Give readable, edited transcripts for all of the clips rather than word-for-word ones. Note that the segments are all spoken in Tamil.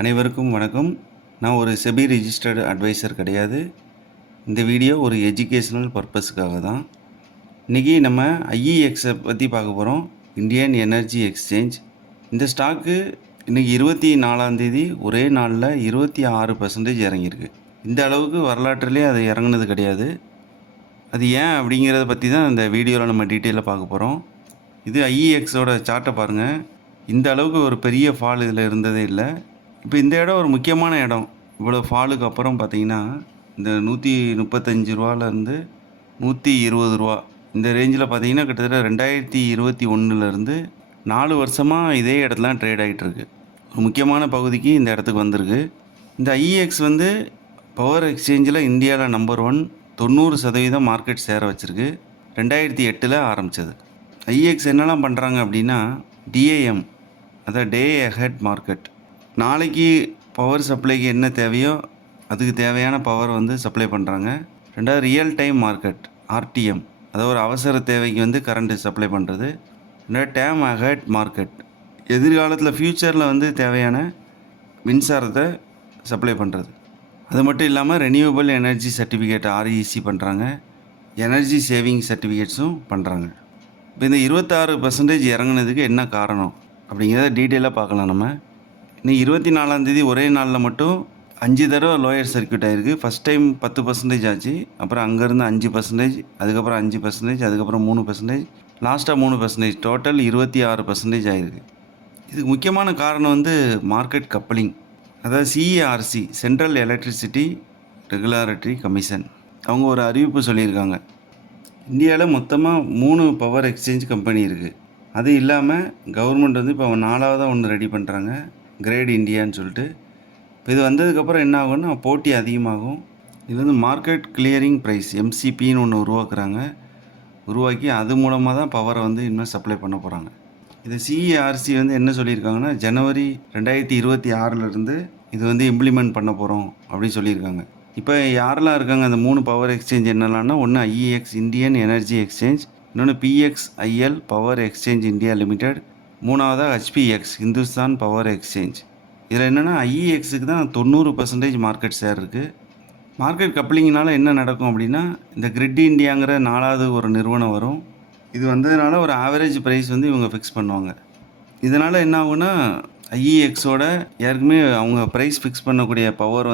அனைவருக்கும் வணக்கம். நான் ஒரு செபி ரிஜிஸ்டர்டு அட்வைசர் கிடையாது. இந்த வீடியோ ஒரு எஜுகேஷ்னல் பர்பஸ்க்காக தான். இன்றைக்கி நம்ம ஐஇஎக்ஸை பற்றி பார்க்க போகிறோம். Indian energy exchange. இந்த ஸ்டாக்கு இன்றைக்கி 24ஆம் ஒரே நாளில் 26% இறங்கியிருக்கு. இந்த அளவுக்கு வரலாற்றிலே அது இறங்குனது கிடையாது. அது ஏன் அப்படிங்கிறத பற்றி தான் இந்த வீடியோவில் நம்ம டீட்டெயிலாக பார்க்க போகிறோம். இது ஐஇஎக்ஸோட சார்ட்டை பாருங்கள். இந்த அளவுக்கு ஒரு பெரிய ஃபால் இதில் இருந்ததே இல்லை. இப்போ இந்த இடம் ஒரு முக்கியமான இடம். இவ்வளோ ஃபாலுக்கு அப்புறம் பார்த்திங்கன்னா இந்த 135 ரூபாலேருந்து 120 ரூபா இந்த ரேஞ்சில் பார்த்திங்கன்னா கிட்டத்தட்ட 2021 4 வருஷமாக இதே இடத்துல ட்ரேட் ஆகிட்டுருக்கு. ஒரு முக்கியமான பகுதிக்கு இந்த இடத்துக்கு வந்திருக்கு. இந்த ஐஇஎக்ஸ் பவர் எக்ஸ்சேஞ்சில் இந்தியாவில் நம்பர் 1, 90% மார்க்கெட் ஷேரை வச்சுருக்கு. 2008 ஆரம்பித்தது. ஐஇஎக்ஸ் என்னெல்லாம் பண்ணுறாங்க அப்படின்னா டிஏஎம், அதாவது டே அஹெட் மார்க்கெட். நாளைக்கு பவர் சப்ளைக்கு என்ன தேவையோ அதுக்கு தேவையான பவர் சப்ளை பண்ணுறாங்க. ரெண்டாவது ரியல் டைம் மார்க்கெட் ஆர்டிஎம், அதாவது ஒரு அவசர தேவைக்கு கரண்ட்டு சப்ளை பண்ணுறது. ரெண்டாவது டேம் அஹெட் மார்க்கெட், எதிர்காலத்தில் ஃப்யூச்சரில் தேவையான மின்சாரத்தை சப்ளை பண்ணுறது. அது மட்டும் இல்லாமல் ரெனியூவபிள் எனர்ஜி சர்டிஃபிகேட் ஆர்இசி பண்ணுறாங்க. எனர்ஜி சேவிங் சர்டிஃபிகேட்ஸும் பண்ணுறாங்க. இப்போ இந்த 26% இறங்குனதுக்கு என்ன காரணம் அப்படிங்கிறத டீட்டெயிலாக பார்க்கலாம். நம்ம இன்னைக்கு 24ஆம் ஒரே நாளில் மட்டும் 5 தடவை லோயர் சர்க்யூட் ஆகிருக்கு. ஃபஸ்ட் டைம் 10% ஆச்சு, அப்புறம் அங்கேருந்து 5%, அதுக்கப்புறம் 5%, அதுக்கப்புறம் 3%, லாஸ்ட்டாக 3%, டோட்டல் 26% ஆகிருக்கு. இதுக்கு முக்கியமான காரணம் மார்க்கெட் கப்ளிங், அதாவது சிஇஆர்சி, சென்ட்ரல் எலக்ட்ரிசிட்டி ரெகுலேட்டரி கமிஷன். அவங்க ஒரு அறிவிப்பு சொல்லியிருக்காங்க. இந்தியாவில் மொத்தமாக 3 பவர் எக்ஸ்சேஞ்ச் கம்பெனி இருக்குது. அது இல்லாமல் கவர்மெண்ட் இப்போ 4ஆவதாக ஒன்று ரெடி பண்ணுறாங்க, கிரேட் இந்தியான்னு சொல்லிட்டு. இப்போ இது வந்ததுக்கப்புறம் என்ன ஆகும்னா போட்டி அதிகமாகும். இது மார்க்கெட் கிளியரிங் ப்ரைஸ் எம்சிபின்னு ஒன்று உருவாக்கி அது மூலமாக தான் பவரை இன்னும் சப்ளை பண்ண போகிறாங்க. இது சிஇஆர்சி என்ன சொல்லியிருக்காங்கன்னா ஜனவரி 2026 இது இம்ப்ளிமெண்ட் பண்ண போகிறோம் அப்படின்னு சொல்லியிருக்காங்க. இப்போ யாரெல்லாம் இருக்காங்க அந்த 3 பவர் எக்ஸ்சேஞ்ச் என்னெல்லாம்னா, ஒன்று ஐஇஎக்ஸ் இந்தியன் எனர்ஜி எக்ஸ்சேஞ்ச், இன்னொன்று பிஎக்ஸ்ஐஎல் பவர் எக்ஸ்சேஞ்ச் இந்தியா லிமிடெட், மூணாவதாக ஹெச்பிஎக்ஸ் ஹிந்துஸ்தான் பவர் எக்ஸ்சேஞ்ச். இதில் என்னென்னா ஐஇஎக்ஸுக்கு தான் 90% மார்க்கெட் ஷேர் இருக்குது. மார்க்கெட் கப்ளிங்னால் என்ன நடக்கும் அப்படின்னா, இந்த கிரிட் இந்தியாங்கிற 4வது ஒரு நிறுவனம் வரும். இது வந்ததுனால ஒரு ஆவரேஜ் ப்ரைஸ் இவங்க ஃபிக்ஸ் பண்ணுவாங்க. இதனால் என்ன ஆகுன்னா ஐஇஎக்ஸோட ஏற்கனவே அவங்க ப்ரைஸ் ஃபிக்ஸ் பண்ணக்கூடிய பவர்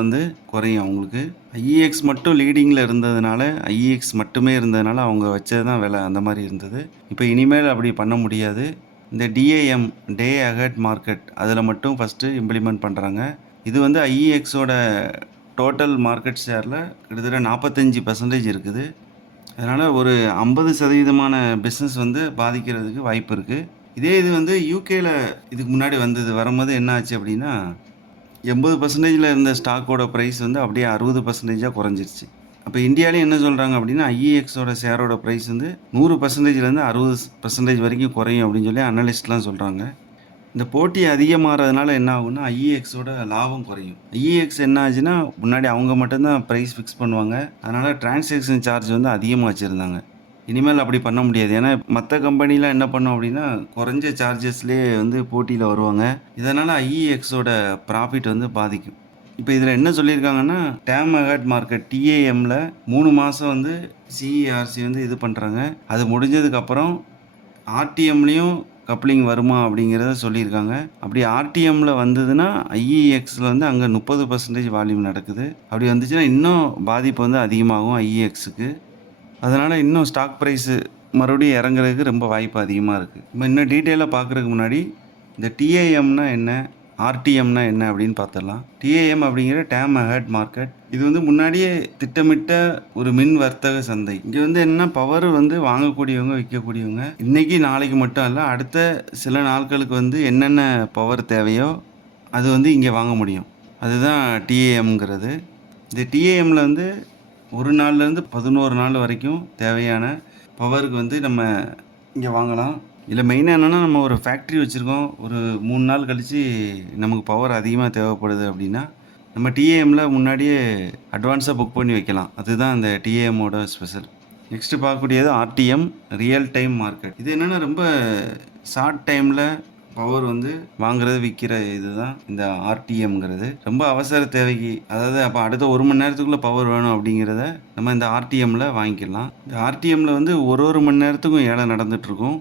குறையும் அவங்களுக்கு. ஐஇஎக்ஸ் மட்டும் லீடிங்கில் இருந்ததுனால, ஐஇஎக்ஸ் மட்டுமே இருந்ததுனால அவங்க வச்சது தான் விலை அந்த மாதிரி இருந்தது. இப்போ இனிமேல் அப்படி பண்ண முடியாது. இந்த டிஏஎம் டே அஹெட் மார்க்கெட் அதில் மட்டும் ஃபஸ்ட்டு இம்ப்ளிமெண்ட் பண்ணுறாங்க. இது ஐஇஎக்ஸோட டோட்டல் மார்க்கெட் ஷேரில் கிட்டத்தட்ட 45% இருக்குது. அதனால் ஒரு 50% பிஸ்னஸ் பாதிக்கிறதுக்கு வாய்ப்பு இருக்குது. இதே இது யூகேயில் இதுக்கு முன்னாடி வரும்போது என்ன ஆச்சு அப்படின்னா 80%ல் இருந்த ஸ்டாக்கோட ப்ரைஸ் அப்படியே 60%ஆக குறைஞ்சிருச்சு. அப்போ இந்தியாவிலையும் என்ன சொல்கிறாங்க அப்படின்னா ஐஇஎக்ஸோட ஷேரோட ப்ரைஸ் 100%லேருந்து 60% வரைக்கும் குறையும் அப்படின்னு சொல்லி அனலிஸ்ட்லாம் சொல்கிறாங்க. இந்த போட்டி அதிகமாகிறதுனால என்ன ஆகும்னா ஐஇஎக்ஸோட லாபம் குறையும். ஐஇஎக்ஸ் என்ன ஆச்சுன்னா முன்னாடி அவங்க மட்டும்தான் ப்ரைஸ் ஃபிக்ஸ் பண்ணுவாங்க. அதனால் டிரான்சாக்ஷன் சார்ஜ் அதிகமாக வச்சுருந்தாங்க. இனிமேல் அப்படி பண்ண முடியாது. ஏன்னா மற்ற கம்பெனிலாம் என்ன பண்ணோம் அப்படின்னா குறைஞ்ச சார்ஜஸ்லேயே போட்டியில் வருவாங்க. இதனால் ஐஇஎக்ஸோட ப்ராஃபிட் பாதிக்கும். இப்போ இதில் என்ன சொல்லியிருக்காங்கன்னா டேம் அஹெட் மார்க்கெட் டிஏஎம்மில் 3 மாதம் சிஇஆர்சி இது பண்ணுறாங்க. அது முடிஞ்சதுக்கப்புறம் ஆர்டிஎம்லேயும் கப்ளிங் வருமா அப்படிங்கிறத சொல்லியிருக்காங்க. அப்படி ஆர்டிஎம்மில் வந்ததுன்னா ஐஇஎக்ஸில் அங்கே 30% வால்யூம் நடக்குது. அப்படி வந்துச்சுன்னா இன்னும் பாதிப்பு அதிகமாகும் ஐஇஎக்ஸுக்கு. அதனால் இன்னும் ஸ்டாக் ப்ரைஸு மறுபடியும் இறங்குறதுக்கு ரொம்ப வாய்ப்பு அதிகமாக இருக்குது. இப்போ இன்னும் டீட்டெயிலாக பார்க்குறதுக்கு முன்னாடி இந்த டிஏஎம்னா என்ன, ஆர்டிஎம்னா என்ன அப்படின்னு பார்த்துடலாம். டிஏஎம் அப்படிங்கிற டேம் அஹெட் மார்க்கெட். இது முன்னாடியே திட்டமிட்ட ஒரு மின் வர்த்தக சந்தை. இங்கே என்ன பவர் வாங்கக்கூடியவங்க விற்கக்கூடியவங்க இன்றைக்கி நாளைக்கு மட்டும் இல்லை, அடுத்த சில நாட்களுக்கு என்னென்ன பவர் தேவையோ அது இங்கே வாங்க முடியும். அதுதான் டிஏஎம்ங்கிறது. இந்த டிஏஎம்மில் ஒரு நாள்லேருந்து 11 நாள் வரைக்கும் தேவையான பவருக்கு நம்ம இங்கே வாங்கலாம். இதில் மெயினாக என்னென்னா நம்ம ஒரு ஃபேக்ட்ரி வச்சுருக்கோம், ஒரு 3 நாள் கழித்து நமக்கு பவர் அதிகமாக தேவைப்படுது அப்படின்னா நம்ம டிஏஎம்மில் முன்னாடியே அட்வான்ஸாக புக் பண்ணி வைக்கலாம். அதுதான் அந்த டிஏஎம்மோட ஸ்பெஷல். நெக்ஸ்ட்டு பார்க்கக்கூடியது ஆர்டிஎம் ரியல் டைம் மார்க்கெட். இது என்னென்னா ரொம்ப ஷார்ட் டைமில் பவர் வந்து வாங்குறது விற்கிற இதுதான் இந்த ஆர்டிஎம்ங்கிறது. ரொம்ப அவசர தேவைக்கு, அதாவது அப்போ அடுத்த 1 மணி நேரத்துக்குள்ளே பவர் வேணும் அப்படிங்கிறத நம்ம இந்த ஆர்டிஎம்மில் வாங்கிக்கலாம். இந்த ஆர்டிஎம்மில் வந்து ஒரு மணி நேரத்துக்கும் ஏலம் நடந்துகிட்ருக்கும்.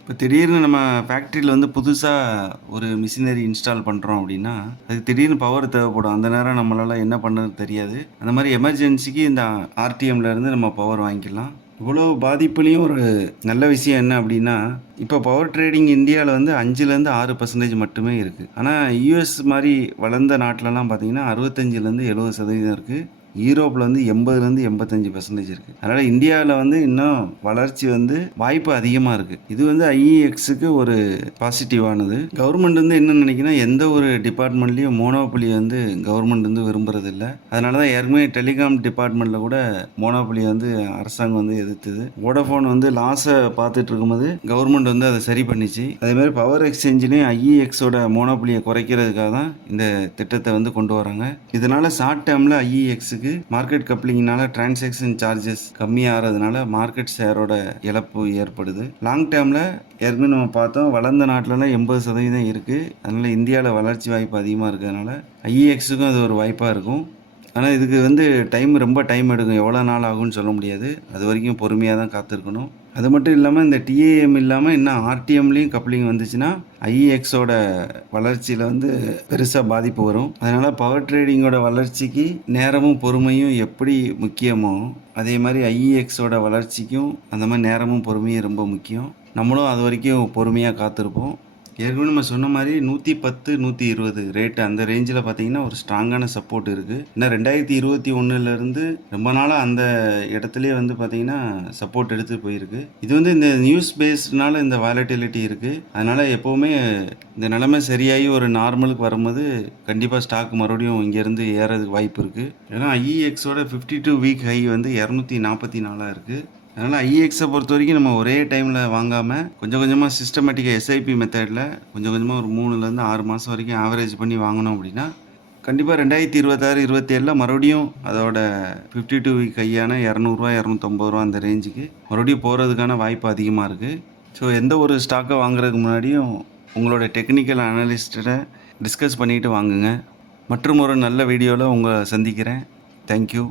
இப்போ திடீர்னு நம்ம ஃபேக்ட்ரியில் வந்து புதுசாக ஒரு மிஷினரி இன்ஸ்டால் பண்ணுறோம் அப்படின்னா அதுக்கு திடீர்னு பவர் தேவைப்படும். அந்த நேரம் நம்மளால் என்ன பண்ணுறது தெரியாது. அந்த மாதிரி எமர்ஜென்சிக்கு இந்த ஆர்டிஎம்லேருந்து நம்ம பவர் வாங்கிக்கலாம். இவ்வளோ பாதிப்புலேயும் ஒரு நல்ல விஷயம் என்ன அப்படின்னா, இப்போ பவர் ட்ரேடிங் இந்தியாவில் வந்து 5லேருந்து 6% மட்டுமே இருக்குது. ஆனால் யூஎஸ் மாதிரி வளர்ந்த நாட்டிலலாம் பார்த்தீங்கன்னா 65லேருந்து 70% இருக்குது. யூரோப்பில் வந்து 80லேருந்து 85% இருக்குது. அதனால் இந்தியாவில் வந்து இன்னும் வளர்ச்சி வந்து வாய்ப்பு அதிகமாக இருக்குது. இது வந்து ஐஇஎக்ஸுக்கு ஒரு பாசிட்டிவானது. கவர்மெண்ட் வந்து என்ன நினைக்கினா, எந்த ஒரு டிபார்ட்மெண்ட்லேயும் மோனோபொலி வந்து கவர்மெண்ட் வந்து விரும்புறது இல்லை. அதனால தான் ஏற்கனவே டெலிகாம் டிபார்ட்மெண்ட்டில் கூட மோனோபொலி வந்து அரசாங்கம் வந்து எதிர்த்துது. வோடஃபோன் வந்து லாஸை பார்த்துட்டு இருக்கும்போது கவர்மெண்ட் வந்து அதை சரி பண்ணிச்சு. அதேமாதிரி பவர் எக்ஸ்சேஞ்சிலையும் ஐஇஎக்ஸோட மோனோபொலியை குறைக்கிறதுக்காக தான் இந்த திட்டத்தை வந்து கொண்டு வராங்க. இதனால் ஷார்ட் டேர்மில் ஐஇஎக்ஸுக்கு மார்க்கெட் கப்ளிங்னால டிரான்சாக்ஷன் சார்ஜஸ் கம்மியாகிறதுனால மார்க்கெட் ஷேரோட இழப்பு ஏற்படுது. லாங் டேர்மில் ஏற்கனவே நம்ம பார்த்தோம், வளர்ந்த நாட்டிலலாம் 80% இருக்குது. அதனால் இந்தியாவில் வளர்ச்சி வாய்ப்பு அதிகமாக இருக்கிறதுனால ஐஇஎக்ஸுக்கும் அது ஒரு வாய்ப்பாக இருக்கும். ஆனால் இதுக்கு வந்து ரொம்ப டைம் எடுக்கும். எவ்வளோ நாள் ஆகும்னு சொல்ல முடியாது. அது வரைக்கும் பொறுமையாக தான் காத்திருக்கணும். அது மட்டும் இல்லாமல் இந்த டிஏஎம் இல்லாமல் இன்னும் ஆர்டிஎம்லேயும் கப்ளிங் வந்துச்சுன்னா ஐஇஎக்ஸோட வளர்ச்சியில் வந்து பெருசாக பாதிப்பு வரும். அதனால் பவர் ட்ரேடிங்கோட வளர்ச்சிக்கு நேரமும் பொறுமையும் எப்படி முக்கியமோ அதே மாதிரி ஐஇஎக்ஸோட வளர்ச்சிக்கும் அந்த மாதிரி நேரமும் பொறுமையும் ரொம்ப முக்கியம். நம்மளும் அது வரைக்கும் பொறுமையாக காத்திருப்போம். ஏற்கனவே நம்ம சொன்ன மாதிரி 110, 120 ரேட்டு அந்த ரேஞ்சில் பார்த்தீங்கன்னா ஒரு ஸ்ட்ராங்கான சப்போர்ட் இருக்குது. ஏன்னா 2021 ரொம்ப நாளாக அந்த இடத்துலேயே வந்து பார்த்தீங்கன்னா சப்போர்ட் எடுத்து போயிருக்கு. இது வந்து இந்த நியூஸ் பேஸ்டுனால இந்த வாலட்டிலிட்டி இருக்குது. அதனால் எப்போவுமே இந்த நிலைமை சரியாகி ஒரு நார்மலுக்கு வரும்போது கண்டிப்பாக ஸ்டாக் மறுபடியும் இங்கேருந்து ஏறதுக்கு வாய்ப்பு இருக்குது. ஏன்னா ஐஇஎக்ஸோட 52 வீக் ஹை வந்து 244 இருக்குது. அதனால் ஐஇஎக்ஸை பொறுத்த வரைக்கும் நம்ம ஒரே டைமில் வாங்காமல் கொஞ்சம் கொஞ்சமாக சிஸ்டமேட்டிக்காக எஸ்ஐபி மெத்தடில் கொஞ்சம் கொஞ்சமாக ஒரு 3லேருந்து 6 மாதம் வரைக்கும் ஆவரேஜ் பண்ணி வாங்கினோம் அப்படின்னா கண்டிப்பாக 2026, 27 மறுபடியும் அதோட 52 வீக் கையான 200 250 அந்த ரேஞ்சுக்கு மறுபடியும் போகிறதுக்கான வாய்ப்பு அதிகமாக இருக்குது. ஸோ எந்த ஒரு ஸ்டாக்கை வாங்குறதுக்கு முன்னாடியும் உங்களோட டெக்னிக்கல் அனலிஸ்ட்டை டிஸ்கஸ் பண்ணிவிட்டு வாங்குங்க. மற்றும் ஒரு நல்ல வீடியோவில் உங்களை சந்திக்கிறேன். தேங்க்யூ.